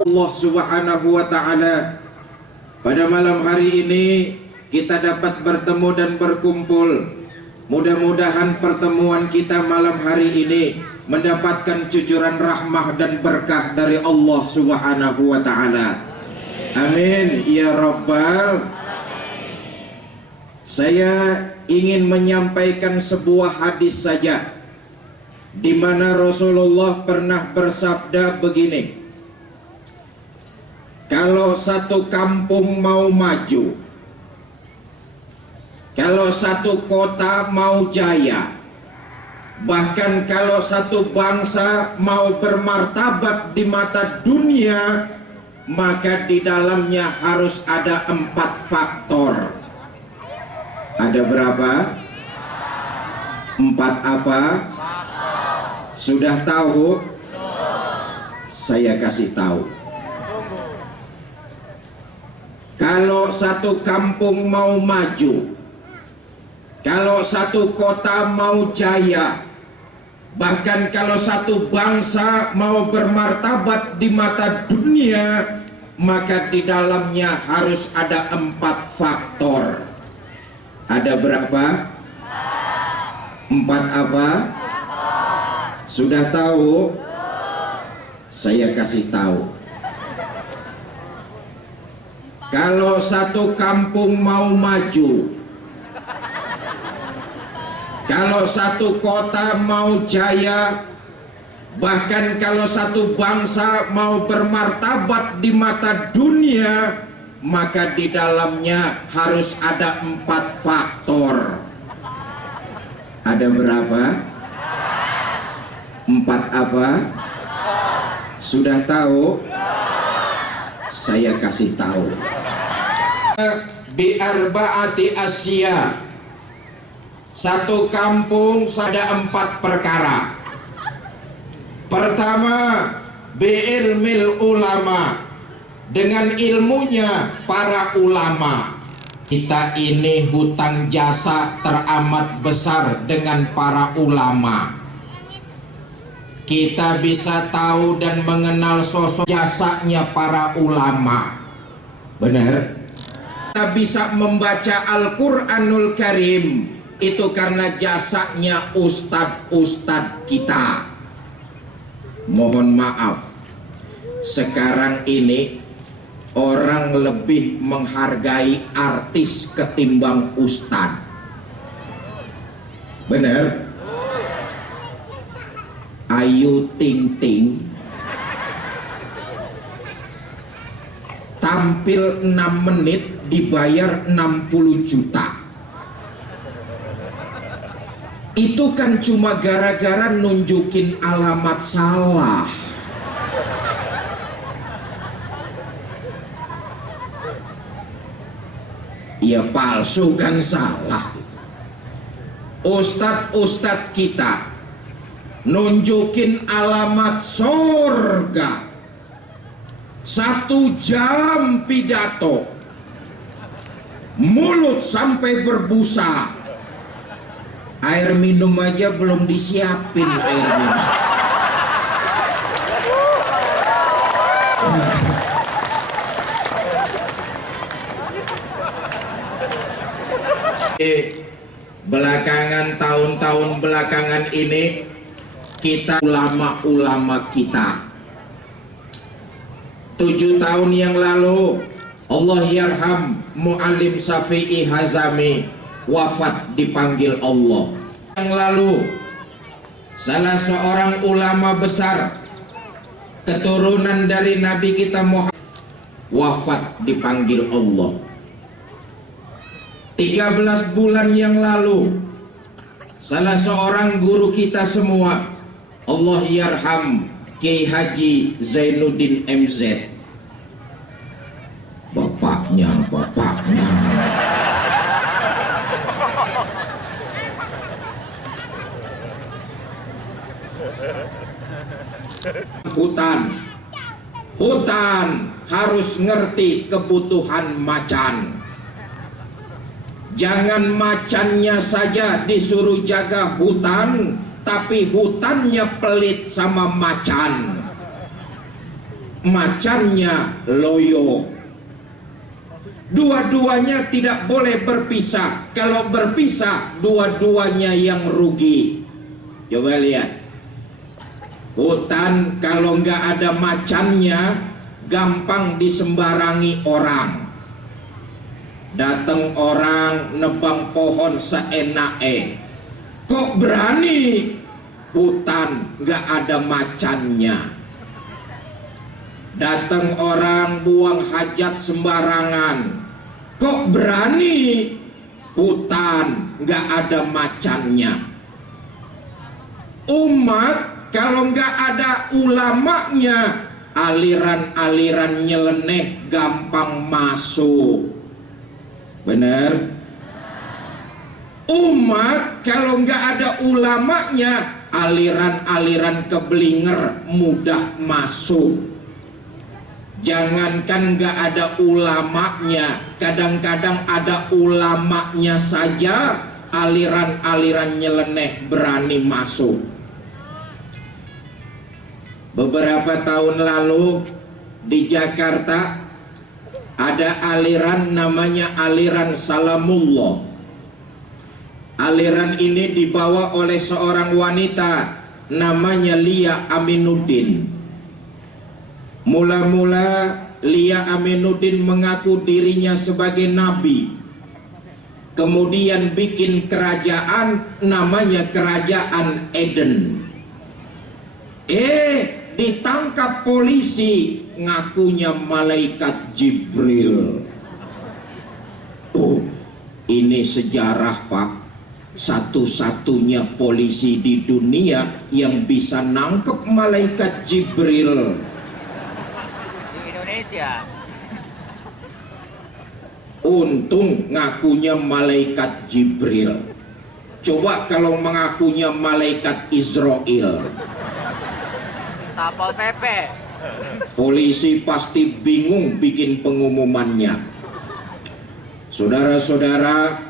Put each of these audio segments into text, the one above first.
Allah Subhanahu wa Ta'ala, pada malam hari ini kita dapat bertemu dan berkumpul. Mudah-mudahan pertemuan kita malam hari ini mendapatkan cucuran rahmah dan berkah dari Allah Subhanahu wa Ta'ala. Amin ya Rabbal. Saya ingin menyampaikan sebuah hadis saja, di mana Rasulullah pernah bersabda begini: kalau satu kampung mau maju, kalau satu kota mau jaya, bahkan kalau satu bangsa mau bermartabat di mata dunia, maka di dalamnya harus ada 4 faktor. Ada berapa? 4 apa? Sudah tahu? Saya kasih tahu. Kalau satu kampung mau maju, kalau satu kota mau jaya, bahkan kalau satu bangsa mau bermartabat di mata dunia, maka di dalamnya harus ada 4 faktor. Ada berapa? 4 apa? Sudah tahu? Saya kasih tahu. Kalau satu kampung mau maju, kalau satu kota mau jaya, bahkan kalau satu bangsa mau bermartabat di mata dunia, maka di dalamnya harus ada 4 faktor. Ada berapa? 4 apa? Sudah tahu? Saya kasih tahu. Bi arba'ati asya. Satu kampung ada 4 perkara. Pertama, bi'ilmil ulama, dengan ilmunya para ulama. Kita ini hutang jasa teramat besar dengan para ulama. Kita bisa tahu dan mengenal sosok jasanya para ulama. Benar? Kita bisa membaca Al-Quranul Karim itu karena jasanya ustadz-ustadz kita. Mohon maaf, sekarang ini orang lebih menghargai artis ketimbang ustadz. Benar? Ayu Ting Ting tampil 6 menit dibayar 60 juta. Itu kan cuma gara-gara nunjukin alamat salah. Ya palsu kan salah. Ustadz-ustadz kita nunjukin alamat sorga, 1 jam pidato, mulut sampai berbusa, air minum aja belum disiapin air minum. Belakangan, tahun-tahun belakangan ini, kita ulama-ulama kita 7 tahun yang lalu, Allah yarham Muallim Syafi'i Hazami wafat dipanggil Allah. Yang lalu salah seorang ulama besar keturunan dari Nabi kita Muhammad wafat dipanggil Allah. 13 bulan yang lalu salah seorang guru kita semua, Allah yarham Kiai Haji Zainuddin MZ, bapaknya hutan harus ngerti kebutuhan macan. Jangan macannya saja disuruh jaga hutan, tapi hutannya pelit sama macan. macannya loyo. Dua-duanya tidak boleh berpisah. Kalau berpisah, dua-duanya yang rugi. Coba lihat, hutan kalau nggak ada macannya, gampang disembarangi orang. Datang orang nebang pohon seenaknya. Kok berani? Hutan nggak ada macannya. Datang orang buang hajat sembarangan. Kok berani? Hutan nggak ada macannya. Umat kalau nggak ada ulamanya, aliran-aliran nyeleneh gampang masuk. Benar? Umat kalau nggak ada ulamanya, aliran-aliran keblinger mudah masuk. Jangankan nggak ada ulamanya, kadang-kadang ada ulamanya saja, aliran-aliran nyeleneh berani masuk. Beberapa tahun lalu di Jakarta ada aliran namanya aliran Salamullah. Aliran ini dibawa oleh seorang wanita namanya Lia Aminuddin. Mula-mula Lia Aminuddin mengaku dirinya sebagai nabi. Kemudian bikin kerajaan namanya Kerajaan Eden. Ditangkap polisi, ngakunya malaikat Jibril. Oh, ini sejarah, Pak. Satu-satunya polisi di dunia yang bisa nangkep malaikat Jibril di Indonesia. Untung ngakunya malaikat Jibril. Coba kalau mengakunya malaikat Israel, Tapal PP. polisi pasti bingung bikin pengumumannya. Saudara-saudara,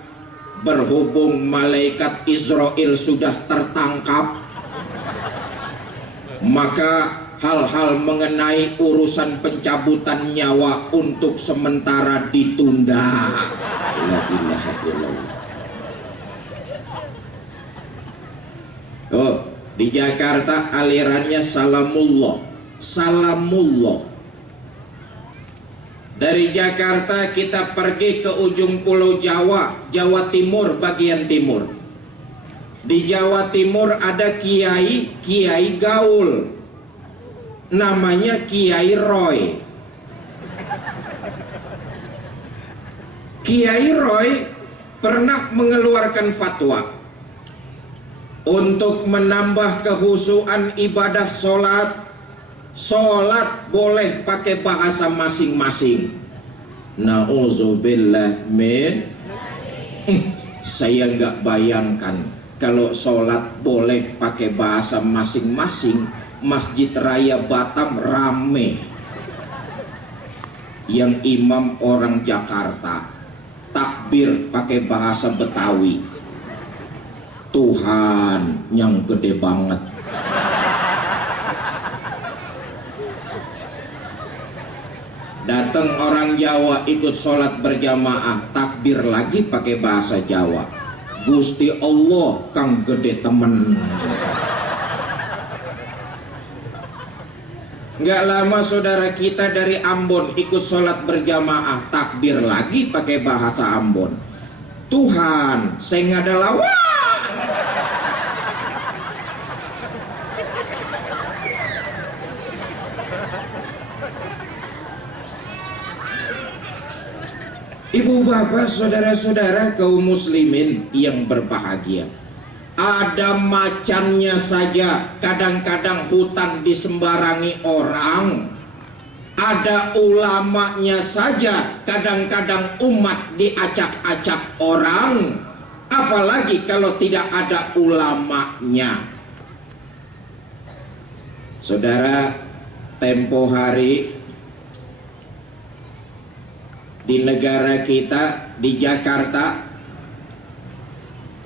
berhubung malaikat Israel sudah tertangkap, maka hal-hal mengenai urusan pencabutan nyawa untuk sementara ditunda. La ilaha illallah. Oh, di Jakarta alirannya Salamullah. Salamullah. Dari Jakarta kita pergi ke ujung pulau Jawa, Jawa Timur bagian timur. Di Jawa Timur ada kiai gaul, namanya Kiai Roy. Kiai Roy pernah mengeluarkan fatwa untuk menambah kehusuan ibadah Sholat boleh pakai bahasa masing-masing. Nauzubillah min. Saya nggak bayangkan kalau sholat boleh pakai bahasa masing-masing, Masjid Raya Batam rame. Yang imam orang Jakarta, takbir pakai bahasa Betawi. Tuhan yang gede banget. Datang orang Jawa ikut sholat berjamaah, takbir lagi pakai bahasa Jawa. Gusti Allah kang gede temen. Nggak lama saudara kita dari Ambon ikut sholat berjamaah, takbir lagi pakai bahasa Ambon. Tuhan, saya adalah wah. Ibu bapak saudara-saudara kaum muslimin yang berbahagia, ada macannya saja kadang-kadang hutan disembarangi orang, ada ulamanya saja kadang-kadang umat diacak-acak orang, apalagi kalau tidak ada ulamanya. Saudara, tempo hari di negara kita, di Jakarta,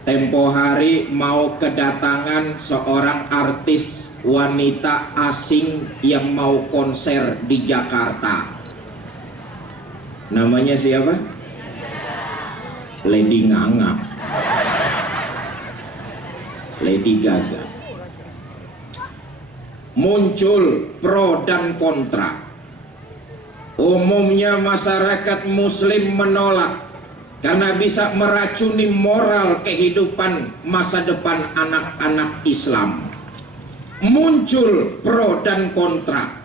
tempo hari mau kedatangan seorang artis wanita asing yang mau konser di Jakarta. Namanya siapa? Lady Nganga, Lady Gaga. Muncul pro dan kontra. Umumnya masyarakat muslim menolak karena bisa meracuni moral kehidupan masa depan anak-anak Islam. Muncul pro dan kontra.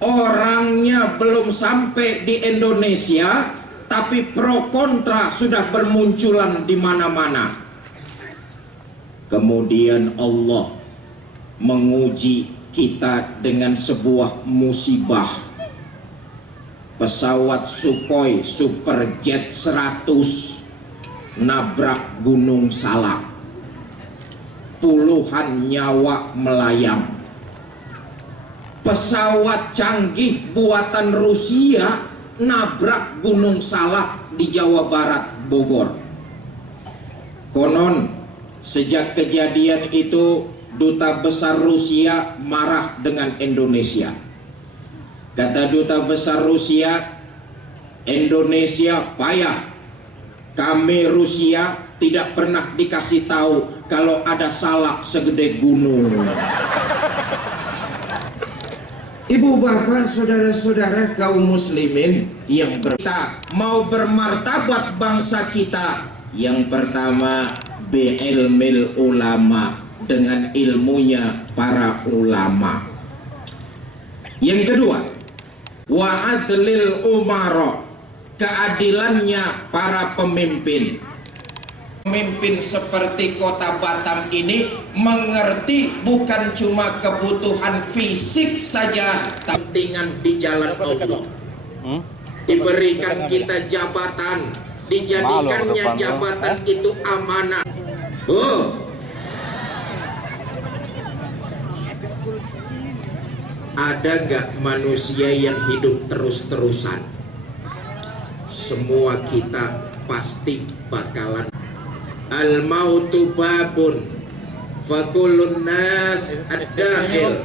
Orangnya belum sampai di Indonesia, tapi pro kontra sudah bermunculan di mana-mana. Kemudian Allah menguji kita dengan sebuah musibah. Pesawat Sukhoi Superjet 100 nabrak Gunung Salak. Puluhan nyawa melayang. Pesawat canggih buatan Rusia nabrak Gunung Salak di Jawa Barat, Bogor. Konon sejak kejadian itu Duta Besar Rusia marah dengan Indonesia. Kata Duta Besar Rusia, Indonesia payah. Kami Rusia tidak pernah dikasih tahu kalau ada salak segede gunung. Ibu bapak, saudara-saudara kaum muslimin yang kita mau bermartabat bangsa kita, yang pertama bi'ilmil ulama, dengan ilmunya para ulama. Yang kedua, wa'adlil umara, keadilannya para pemimpin. Pemimpin seperti Kota Batam ini mengerti bukan cuma kebutuhan fisik saja, kepentingan di jalan Allah. Diberikan kita jabatan, dijadikannya jabatan itu amanah. Ada nggak manusia yang hidup terus-terusan? Semua kita pasti bakalan. Al-mautu babun fakulun nas ad-dakhil.